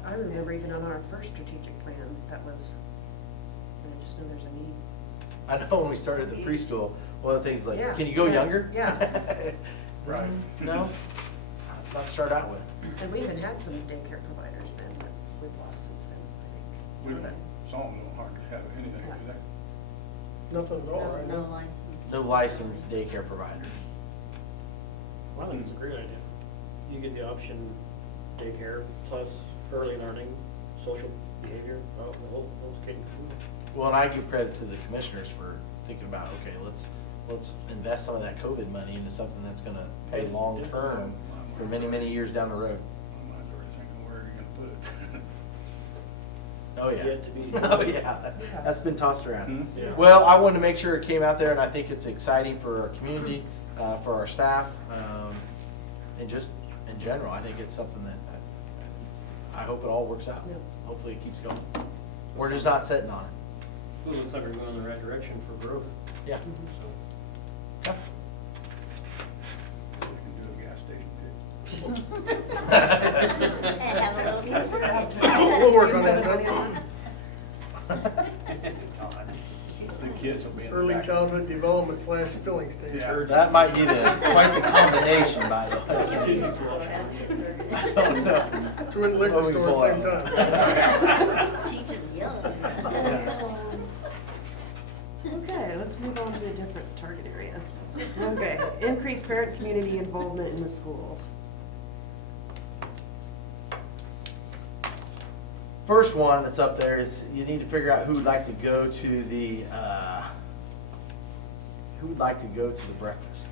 I remember even on our first strategic plan, that was, I just know there's a need. I know when we started the preschool, one of the things like, Yeah, can you go yeah, younger? yeah. Right. No, not to start out with. And we even had some daycare providers then, but we've lost since then, I We think. don't, it's all hard to have anything, do they? Nothing at all, right No now. license. No licensed daycare providers. Well, I think it's a great idea. You get the option daycare plus early learning, social behavior, the whole kit and caboodle. Well, and I give credit to the commissioners for thinking about, okay, let's invest some of that COVID money into something that's gonna pay long-term for many, many years down the road. I'm not already thinking, where are you gonna put it? Oh, yeah. Yet to be- Oh, yeah. That's been tossed around. Hmm? Yeah. Well, I wanted to make sure it came out there, and I think it's exciting for our community, for our staff, and just in general. I think it's something that I hope it all works out. Yeah. Hopefully it keeps going. We're just not sitting on it. Well, it looks like we're going in the right direction for growth, Yeah. so. Okay. We can do a gas station too. And have a little music. We'll work on Spend that. the money on The kids will be in the Early back. childhood development / filling station. Yeah. That might be quite the combination, by the way. I don't know. Twin liquor What we store at the pull same out. time. Teach them young. Okay, let's move on to a different target area. Okay, increase parent community involvement in the schools. First one that's up there is you need to figure out who would like to go to the breakfast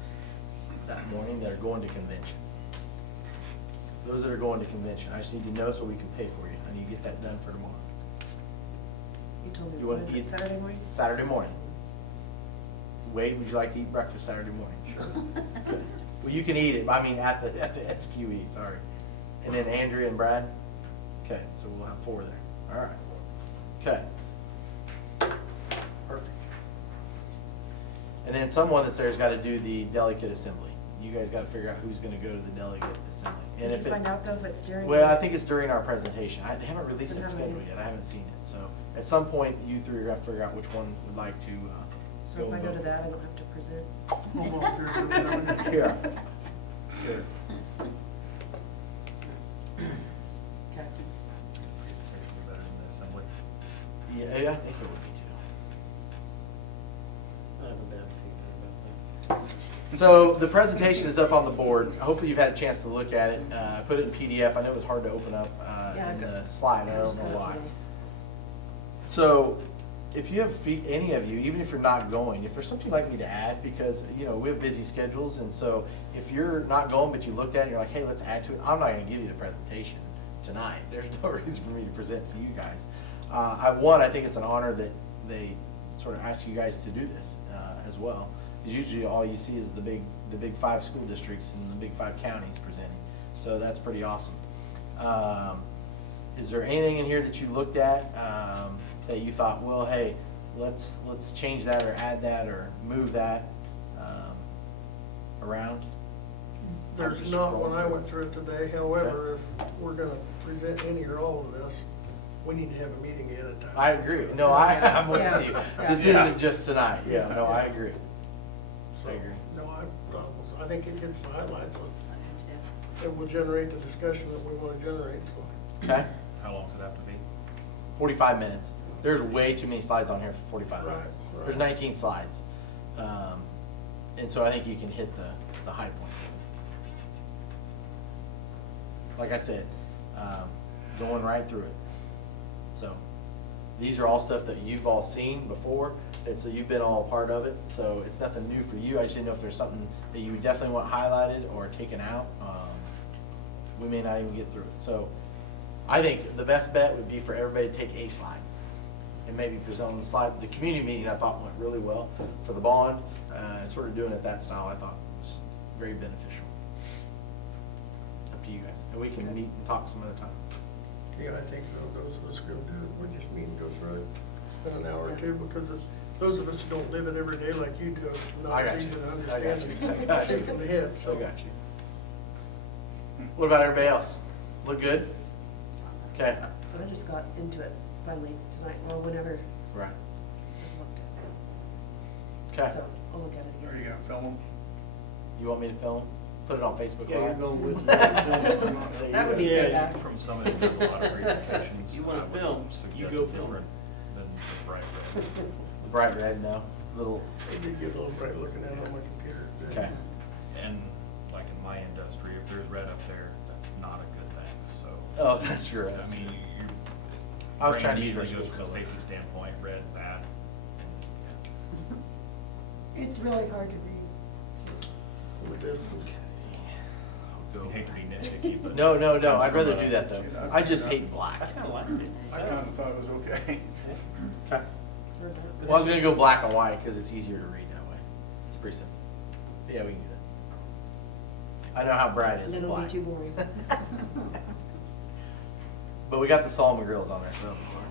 that morning that are going to convention. Those that are going to convention, I just need to know so we can pay for you. I need to get that done for tomorrow. You told me, You what want is to it, eat Saturday morning? Saturday morning. Wade, would you like to eat breakfast Saturday morning? Sure. Well, you can eat it, I mean, at the SQE, sorry. And then Andrea and Brad? Okay, so we'll have 4 there. All right. Okay. Perfect. And then someone that's there's got to do the delegate assembly. You guys got to figure out who's going to go to the delegate assembly. And Did if you it, find out though if it's during? well, I think it's during our presentation. They haven't released So that how many- schedule yet. I haven't seen it. So at some point, you 3 are going to figure out which one would like to So if I and go to vote. that, I don't have to present? We'll walk through it. Yeah. Good. Okay. Yeah, I think it would be too. So the presentation is up on the board. Hopefully you've had a chance to look at it. I put it in PDF. I know it was hard to open up Yeah, in I the slide. I don't just know got it why. today. So if you have, any of you, even if you're not going, if there's something you'd like me to add, because, you know, we have busy schedules, and so if you're not going, but you looked at it, and you're like, hey, let's add to it, I'm not gonna give you the presentation tonight. There's no reason for me to present to you guys. I think it's an honor that they sort of ask you guys to do this as well. Because usually all you see is the big 5 school districts and the big 5 counties presenting. So that's pretty awesome. Is there anything in here that you looked at that you thought, well, hey, let's change that or add that or move that around? There's not when I went through it today, however, if we're gonna present any or all of this, we need to have a meeting ahead of time. I agree. No, I'm with Yeah. you. Yeah. This isn't just tonight. Yeah, no, I agree. So, I agree. no, I think it hits the highlights, and I do too. it will generate the discussion that we wanna generate, so. Okay, How long does it have to be? 45 minutes. There's way too many slides on here for 45 Right, minutes. right. There's 19 slides. And so I think you can hit the high points of it. Like I said, going right through it. So these are all stuff that you've all seen before, and so you've been all a part of it. So it's nothing new for you. I just didn't know if there's something that you definitely want highlighted or taken out. We may not even get through it. So I think the best bet would be for everybody to take a slide and maybe present on the slide. The community meeting I thought went really well for the bond. Sort of doing it that style I thought was very beneficial. Up to you guys. And we can meet and talk some other time. Yeah, I think those of us who do it, we just meet and go through it, spend an hour or two, because those of us who don't live it every day like you do, it's I not got as easy you. to I understand. got you. I It's got shoot you. from the hip, so. I got you. What about everybody else? Look good? Okay. I just got into it finally tonight, or whenever, Right. just looked Okay. at it. So I'll look at it Are you again. gonna film them? You want me to film? Put it on Facebook Yeah, you're Live? going with me. That would be Yeah. good. From some of it, there's a lot of relocations. You wanna I would film, you suggest go film. different than the bright red. The bright red, no. Little, I did get a little bright looking at it on my computer. okay. And like in my industry, if there's red up there, that's not a good thing, so. Oh, that's true. I That's mean, true. you. I was trying to use brand our usually school goes from a color. safety standpoint, red, bad. It's really hard to read. From a distance. I hate to be nitpicky, but. No, no, no. comes I'd rather from a- do that though. I just hate black. I kinda liked it. I kinda thought it was okay. Okay. Well, I was gonna go black and white because it's easier to read that way. It's pretty simple. But yeah, we can do that. I know how Brad is And with it'll be black. too boring. But we got the Solomon grills on there, so that'll be fine.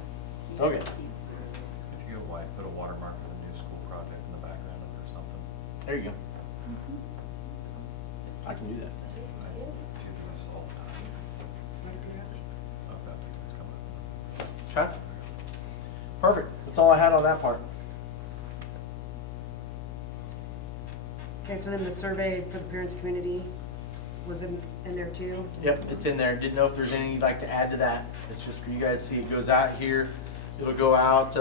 Okay. If you go white, put a watermark for the new school project in the background of it or something. There you go. I can do that. I do this all the time. I've got things coming up. Okay. Perfect. That's all I had on that part. Okay, so then the survey for the parents' community was in there too? Yep, it's in there. Didn't know if there's anything you'd like to add to that. It's just for you guys to see. It goes out here. It'll go out,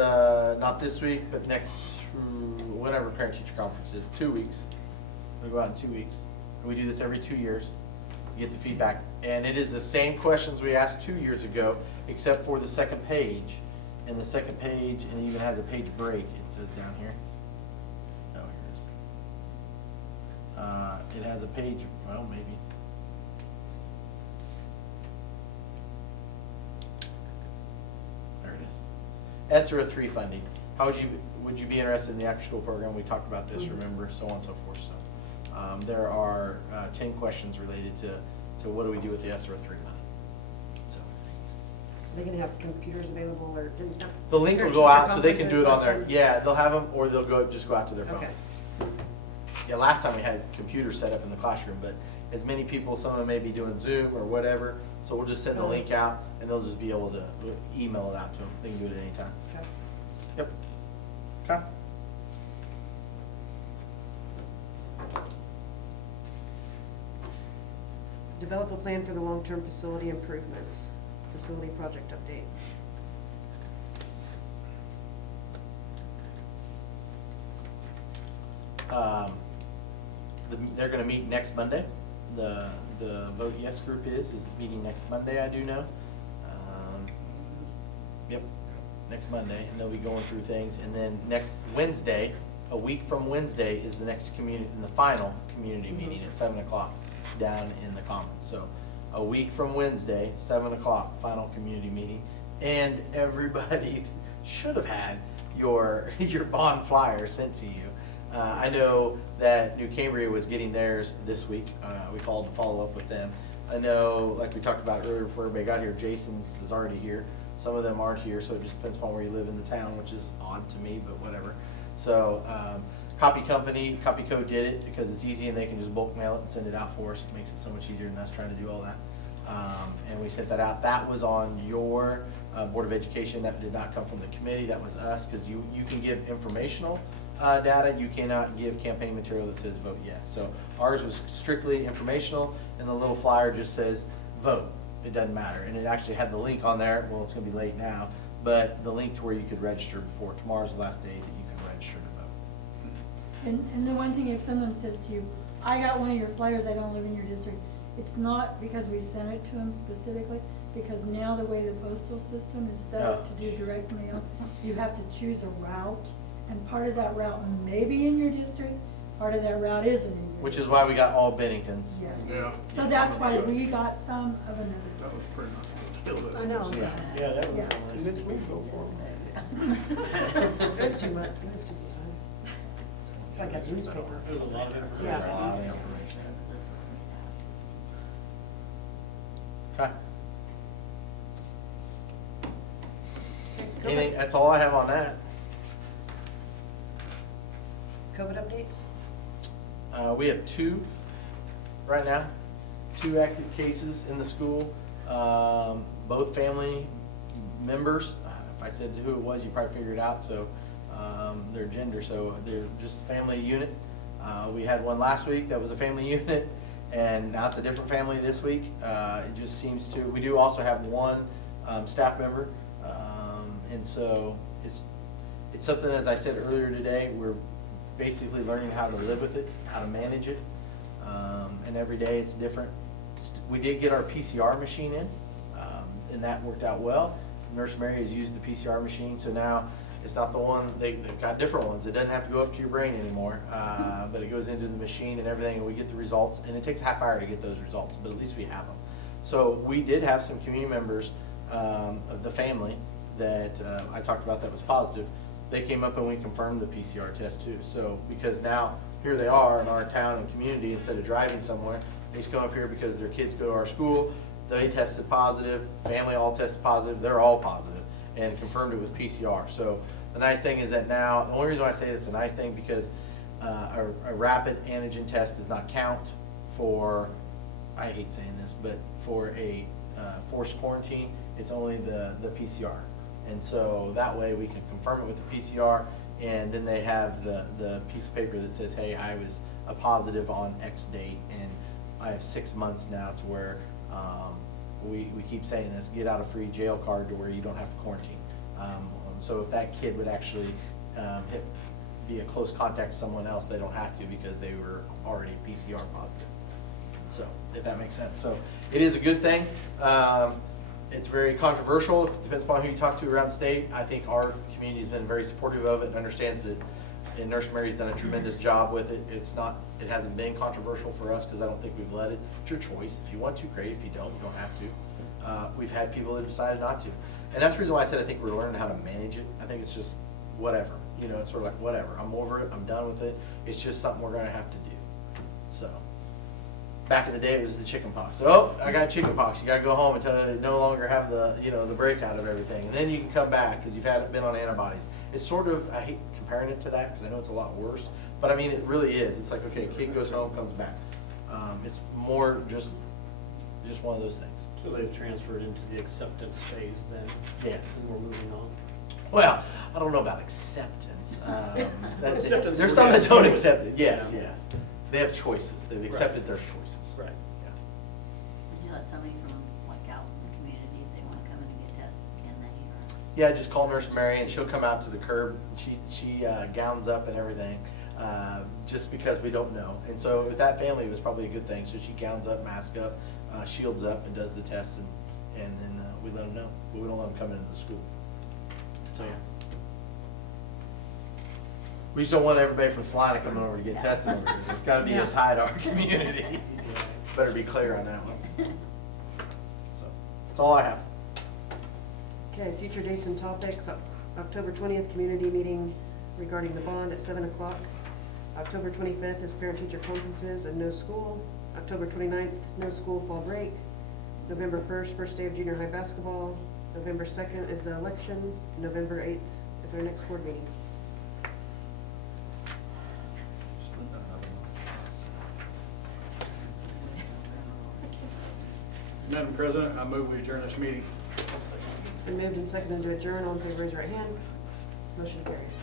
not this week, but next, whenever parent-teacher conference is, 2 weeks. It'll go out in 2 weeks. We do this every 2 years. You get the feedback. And it is the same questions we asked 2 years ago, except for the second page. And the second page, and it even has a page break, it says down here. Oh, here it is. It has a page, well, maybe. There it is. ESSER 3 funding. How would you be interested in the after-school program? We talked about this, remember, so on and so forth. So there are 10 questions related to what do we do with the ESSER 3 money. So Are they gonna have computers available or? the link will go out so they can do it on their, yeah, they'll have them, or they'll just go out to their phones. Okay. Yeah, last time we had computers set up in the classroom, but as many people, some of them may be doing Zoom or whatever, so we'll just send the link out and they'll just be able to email it out to them. They can do it at any time. Okay. Yep. Okay. Develop a plan for the long-term facility improvements, facility project update. they're gonna meet next Monday. The Vote Yes group is meeting next Monday, I do know. Yep, next Monday, and they'll be going through things, and then next Wednesday, a week from Wednesday, is the next the final community meeting at 7 o'clock down in the Commons. So, a week from Wednesday, 7 o'clock, final community meeting, and everybody should have had your bond flyer sent to you. I know that New Cambria was getting theirs this week. We called to follow up with them. I know, like we talked about earlier before everybody got here, Jason's is already here. Some of them aren't here, so it just depends upon where you live in the town, which is odd to me, but whatever. So, Copy Co did it because it's easy and they can just bulk mail it and send it out for us. It makes it so much easier than us trying to do all that. And we sent that out. That was on your Board of Education. That did not come from the committee. That was us, because you can give informational data. You cannot give campaign material that says vote yes. So ours was strictly informational, and the little flyer just says vote. It doesn't matter. And it actually had the link on there. Well, it's going to be late now, but the link to where you could register before. Tomorrow's the last day that you can register to vote. And the one thing, if someone says to you, I got one of your flyers, I don't live in your district, it's not because we sent it to them specifically, because now the way the postal system is set up to do direct mails, you have to choose a route, and part of that route may be in your district, part of that route isn't in your district. Which is why we got all Benningtons. Yes. Yeah. So that's why we got some of another. That was pretty nice. I know. Yeah. Yeah, that was Yeah. nice. Convince me to go for them. It was too much, it was too much. It's like a newspaper. It was a lot of information. Yeah. A lot of information. Okay. Anything, that's all I have on that. COVID updates? We have 2 right now, 2 active cases in the school, both family members. If I said who it was, you probably figure it out, so their gender, so they're just family unit. We had one last week that was a family unit, and now it's a different family this week. It just seems to, we do also have one staff member, and so it's something, as I said earlier today, we're basically learning how to live with it, how to manage it, and every day it's different. We did get our PCR machine in, and that worked out well. Nurse Mary has used the PCR machine, so now it's not the one, they've got different ones. It doesn't have to go up to your brain anymore, but it goes into the machine and everything, and we get the results, and it takes a half hour to get those results, but at least we have them. So we did have some community members of the family that I talked about that was positive. They came up and we confirmed the PCR test too. So, because now, here they are in our town and community, instead of driving somewhere, they just come up here because their kids go to our school, they tested positive, family all tested positive, they're all positive, and confirmed it with PCR. So, the nice thing is that now, the only reason why I say it's a nice thing, because a rapid antigen test does not count for, I hate saying this, but for a forced quarantine, it's only the PCR. And so that way we can confirm it with the PCR, and then they have the piece of paper that says, hey, I was a positive on X date, and I have 6 months now to where we keep saying this, get out a free jail card to where you don't have to quarantine. So if that kid would actually be a close contact to someone else, they don't have to because they were already PCR positive. So, if that makes sense. So, it is a good thing. It's very controversial. It depends upon who you talk to around the state. I think our community has been very supportive of it and understands it. And Nurse Mary's done a tremendous job with it. It hasn't been controversial for us because I don't think we've let it. It's your choice. If you want to, great. If you don't, you don't have to. We've had people that decided not to. And that's the reason why I said I think we're learning how to manage it. I think it's just whatever. You know, it's sort of like whatever. I'm over it. I'm done with it. It's just something we're going to have to do. So. Back in the day, it was the chicken pox. Oh, I got chicken pox. You got to go home until you no longer have the breakout of everything, and then you can come back because you've been on antibodies. It's sort of, I hate comparing it to that because I know it's a lot worse, but I mean it really is. It's like, okay, a kid goes home, comes back. It's more just one of those things. So they've transferred into the acceptance phase then? Yes. And we're moving on? Well, I don't know about acceptance. Acceptance There's we're some that having. don't accept it. Yes, Yeah. yes. They have choices. They've accepted their choices. Right. Yeah. Would you let somebody from, like, out in the community, if they wanna come in and get tested, can they, or? Yeah, just call Nurse Mary and she'll come out to the curb. She gowns up and everything. just because we don't know. And so with that family, it was probably a good thing. So she gowns up, masks up, shields up, and does the test, and then we let them know, but we don't let them come into the school. So, yeah. We just don't want everybody from Salina coming over to get tested. It's gotta be a tie to our community. Better be clear on that one. So, that's all I have. Okay, future dates and topics, October 20th, community meeting regarding the bond at 7 o'clock. October 25th is parent-teacher conferences and no school. October 29th, no school, fall break. November 1st, first day of junior high basketball. November 2nd is the election. November 8th is our next board meeting. Madam President, I move we adjourn this meeting. It's been moved and seconded to adjourn. All in favor, raise your right hand. Motion carries.